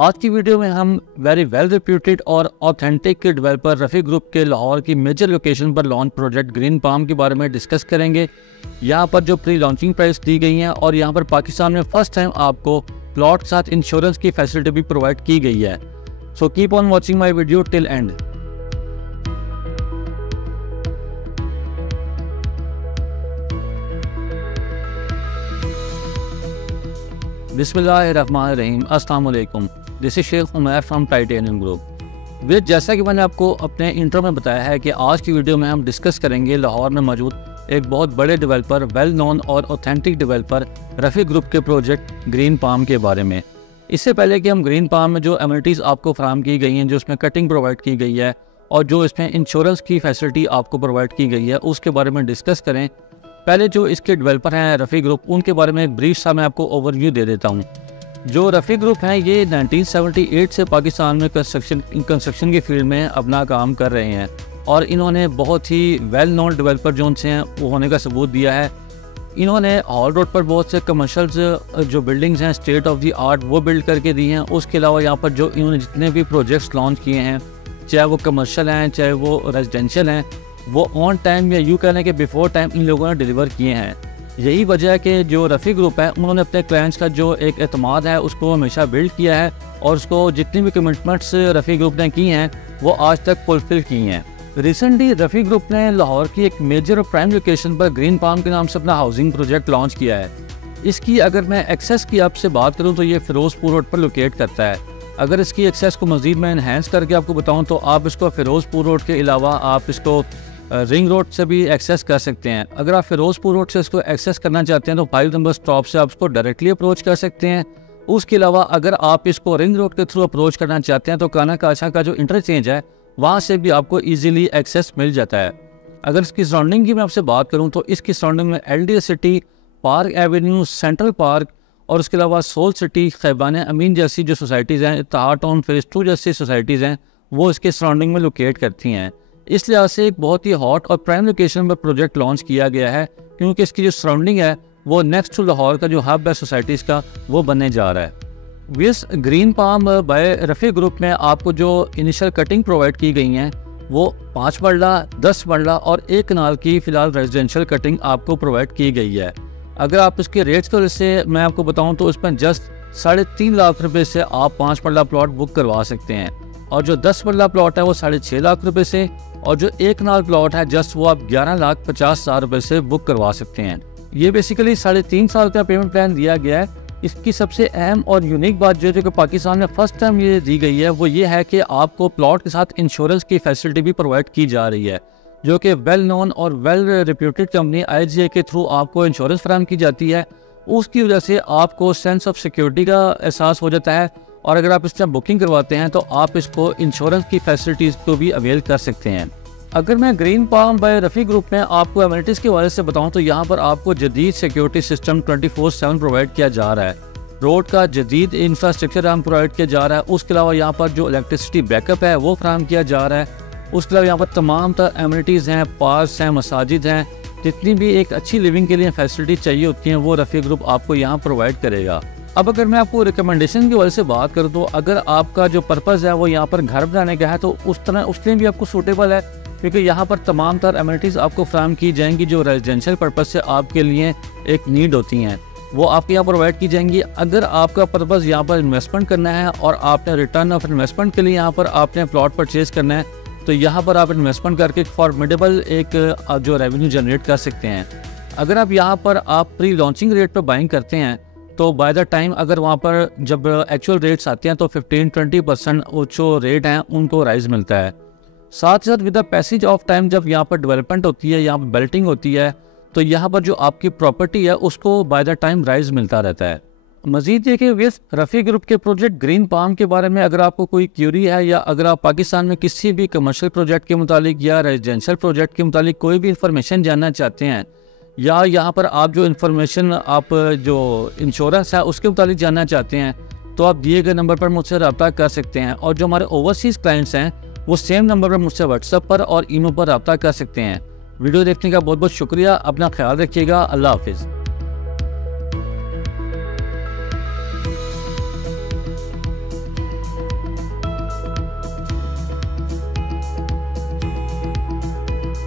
आज की वीडियो में हम वेरी वेल रिप्यूटेड और ऑथेंटिक डेवलपर रफ़ी ग्रुप के लाहौर की मेजर लोकेशन पर लॉन्च प्रोजेक्ट ग्रीन पाम के बारे में डिस्कस करेंगे। यहाँ पर जो प्री लॉन्चिंग प्राइस दी गई हैं और यहाँ पर पाकिस्तान में फर्स्ट टाइम आपको प्लॉट के साथ इंश्योरेंस की फैसिलिटी भी प्रोवाइड की गई है। So keep on watching my video till end. बिस्मिल्लाहिर्रहमानिर्रहीम, अस्सलाम वालेकुम। This is Sheikh Umair from titanium group. वे जैसा कि मैंने आपको अपने इंट्रो में बताया है कि आज की वीडियो में हम डिस्कस करेंगे लाहौर में मौजूद एक बहुत बड़े डेवलपर, वेल नोन और ऑथेंटिक डेवलपर रफ़ी ग्रुप के प्रोजेक्ट ग्रीन पाम के बारे में। इससे पहले कि हम ग्रीन पाम में जो एमिनिटीज़ आपको फराहम की गई हैं, जो इसमें कटिंग प्रोवाइड की गई है और जो इसमें इंश्योरेंस की फैसिलिटी आपको प्रोवाइड की गई है, उसके बारे में डिस्कस करें। पहले जो इसके डेवलपर हैं रफ़ी ग्रुप, उनके बारे में एक ब्रीफ सा मैं आपको ओवरव्यू दे देता हूँ। जो रफ़ी ग्रुप हैं ये 1978 से पाकिस्तान में कंस्ट्रक्शन की फील्ड में अपना काम कर रहे हैं और इन्होंने बहुत ही वेल नोन डेवलपर जो उनसे हैं वो होने का सबूत दिया है। इन्होंने हॉल रोड पर बहुत से कमर्शियल्स जो बिल्डिंग्स हैं स्टेट ऑफ द आर्ट वो बिल्ड करके दी हैं। उसके अलावा यहाँ पर जो इन्होंने जितने भी प्रोजेक्ट्स लॉन्च किए हैं, चाहे वो कमर्शियल हैं चाहे वो रेजिडेंशियल हैं, वो ऑन टाइम या यूँ कहने के बिफोर टाइम इन लोगों ने डिलीवर किए हैं। यही वजह है कि जो रफ़ी ग्रुप है उन्होंने अपने क्लाइंट्स का जो एक एतमाद है उसको हमेशा बिल्ड किया है और उसको जितनी भी कमिटमेंट्स रफ़ी ग्रुप ने की हैं वो आज तक फुलफिल की हैं। रिसेंटली रफ़ी ग्रुप ने लाहौर की एक मेजर और प्राइम लोकेशन पर ग्रीन पाम के नाम से अपना हाउसिंग प्रोजेक्ट लॉन्च किया है। इसकी अगर मैं एक्सेस की आपसे बात करूँ तो ये फिरोजपुर रोड पर लोकेट करता है। अगर इसकी एक्सेस को मज़ीद मैं इन्हेंस करके आपको बताऊँ तो आप इसको फिरोजपुर रोड के अलावा आप इसको रिंग रोड से भी एक्सेस कर सकते हैं। अगर आप फिरोजपुर रोड से इसको एक्सेस करना चाहते हैं तो 5 नंबर स्टॉप से आप इसको डायरेक्टली अप्रोच कर सकते हैं। उसके अलावा अगर आप इसको रिंग रोड के थ्रू अप्रोच करना चाहते हैं तो काना काछा का जो इंटरचेंज है वहाँ से भी आपको ईजिली एक्सेस मिल जाता है। अगर इसकी सराउंडिंग की मैं आपसे बात करूँ तो इसकी सराउंडिंग में LDA city, park Avenue, central park और उसके अलावा सोल सिटी, खैबान अमीन जैसी जो सोसाइटीज़ हैं, इत्तेहाद टाउन फेज़ 2 जैसी सोसाइटीज़ हैं, वो इसके सराउंडिंग में लोकेट करती हैं। इस लिहाज से एक बहुत ही हॉट और प्राइम लोकेशन पर प्रोजेक्ट लॉन्च किया गया है क्योंकि इसकी जो सराउंडिंग है वो नेक्स्ट टू लाहौर का जो हब है सोसाइटीज़ का वो बनने जा रहा है। With Green Palm by Rafi group में आपको जो इनिशियल कटिंग प्रोवाइड की गई हैं वो 5 मरला, 10 मरला और 1 कनाल की फ़िलहाल रेजिडेंशियल कटिंग आपको प्रोवाइड की गई है। अगर आप इसके रेट्स को से मैं आपको बताऊँ तो इसमें जस्ट 3.5 लाख रुपये से आप 5 मरला प्लॉट बुक करवा सकते हैं और जो 10 मरला प्लॉट है वो 6.5 लाख रुपये से और जो 1 कनाल प्लॉट है जस्ट वो आप 11,50,000 रुपये से बुक करवा सकते हैं। ये बेसिकली 3.5 साल का पेमेंट प्लान दिया गया है। इसकी सबसे अहम और यूनिक बात जो कि पाकिस्तान में फर्स्ट टाइम ये दी गई है वो ये है कि आपको प्लॉट के साथ इंश्योरेंस की फैसिलिटी भी प्रोवाइड की जा रही है, जो कि वेल नोन और वेल रिप्यूटेड कंपनी IGA के थ्रू आपको इंश्योरेंस फराहम की जाती है। उसकी वजह से आपको सेंस ऑफ सिक्योरिटी का एहसास हो जाता है और अगर आप इसमें बुकिंग करवाते हैं तो आप इसको इंश्योरेंस की फैसिलिटीज़ को भी अवेल कर सकते हैं। अगर मैं Green Palm by Rafi group में आपको एमिनिटीज़ के बारे से बताऊं तो यहाँ पर आपको जदीद सिक्योरिटी सिस्टम 24/7 प्रोवाइड किया जा रहा है। रोड का जदीद इंफ्रास्ट्रक्चर हम प्रोवाइड किया जा रहा है। उसके अलावा यहाँ पर जो इलेक्ट्रिसिटी बैकअप है वो फराहम किया जा रहा है। उसके अलावा यहाँ पर तमाम तरह एमिनिटीज़ हैं, पार्क्स हैं, मसाजिद हैं, जितनी भी एक अच्छी लिविंग के लिए फैसिलिटी चाहिए होती हैं वो रफ़ी ग्रुप आपको यहाँ प्रोवाइड करेगा। अब अगर मैं आपको रिकमेंडेशन की वजह से बात करूँ तो अगर आपका जो पर्पज़ है वो यहाँ पर घर बनाने का है तो उसमें भी आपको सूटेबल है क्योंकि यहाँ पर तमाम तरह एमिनिटीज़ आपको फराहम की जाएंगी जो रेजिडेंशियल पर्पज़ से आपके लिए एक नीड होती हैं, वो आपके यहाँ प्रोवाइड की जाएंगी। अगर आपका पर्पज़ यहाँ पर इन्वेस्टमेंट करना है और आपने रिटर्न ऑफ इन्वेस्टमेंट के लिए यहाँ पर आपने प्लॉट परचेज़ करना है तो यहाँ पर आप इन्वेस्टमेंट करके फॉर्मिडेबल एक जो रेवेन्यू जनरेट कर सकते हैं। अगर आप यहाँ पर आप प्री लॉन्चिंग रेट पर बाइंग करते हैं तो बाय द टाइम अगर वहाँ पर जब एक्चुअल रेट्स आते हैं तो 15-20% जो रेट हैं उनको राइज मिलता है। साथ ही साथ with the passage of time जब यहाँ पर डेवलपमेंट होती है, यहाँ पर बेल्टिंग होती है तो यहाँ पर जो आपकी प्रॉपर्टी है उसको बाय द टाइम राइज मिलता रहता है। मज़ीद ये कि विस रफ़ी ग्रुप के प्रोजेक्ट ग्रीन पाम के बारे में अगर आपको कोई क्यूरी है या अगर आप पाकिस्तान में किसी भी कमर्शियल प्रोजेक्ट के मुतालिक या रेजिडेंशियल प्रोजेक्ट के मुतालिक कोई भी इंफॉर्मेशन जानना चाहते हैं या यहाँ पर आप जो इन्फॉर्मेशन आप जो इंश्योरेंस है उसके मुतालिक जानना चाहते हैं तो आप दिए गए नंबर पर मुझसे रब्ता कर सकते हैं। और जो हमारे ओवरसीज़ क्लाइंट्स हैं वो सेम नंबर पर मुझसे व्हाट्सएप पर और ईमेल पर रब्ता कर सकते हैं। वीडियो देखने का बहुत बहुत शुक्रिया। अपना ख्याल रखिएगा। अल्लाह हाफिज़।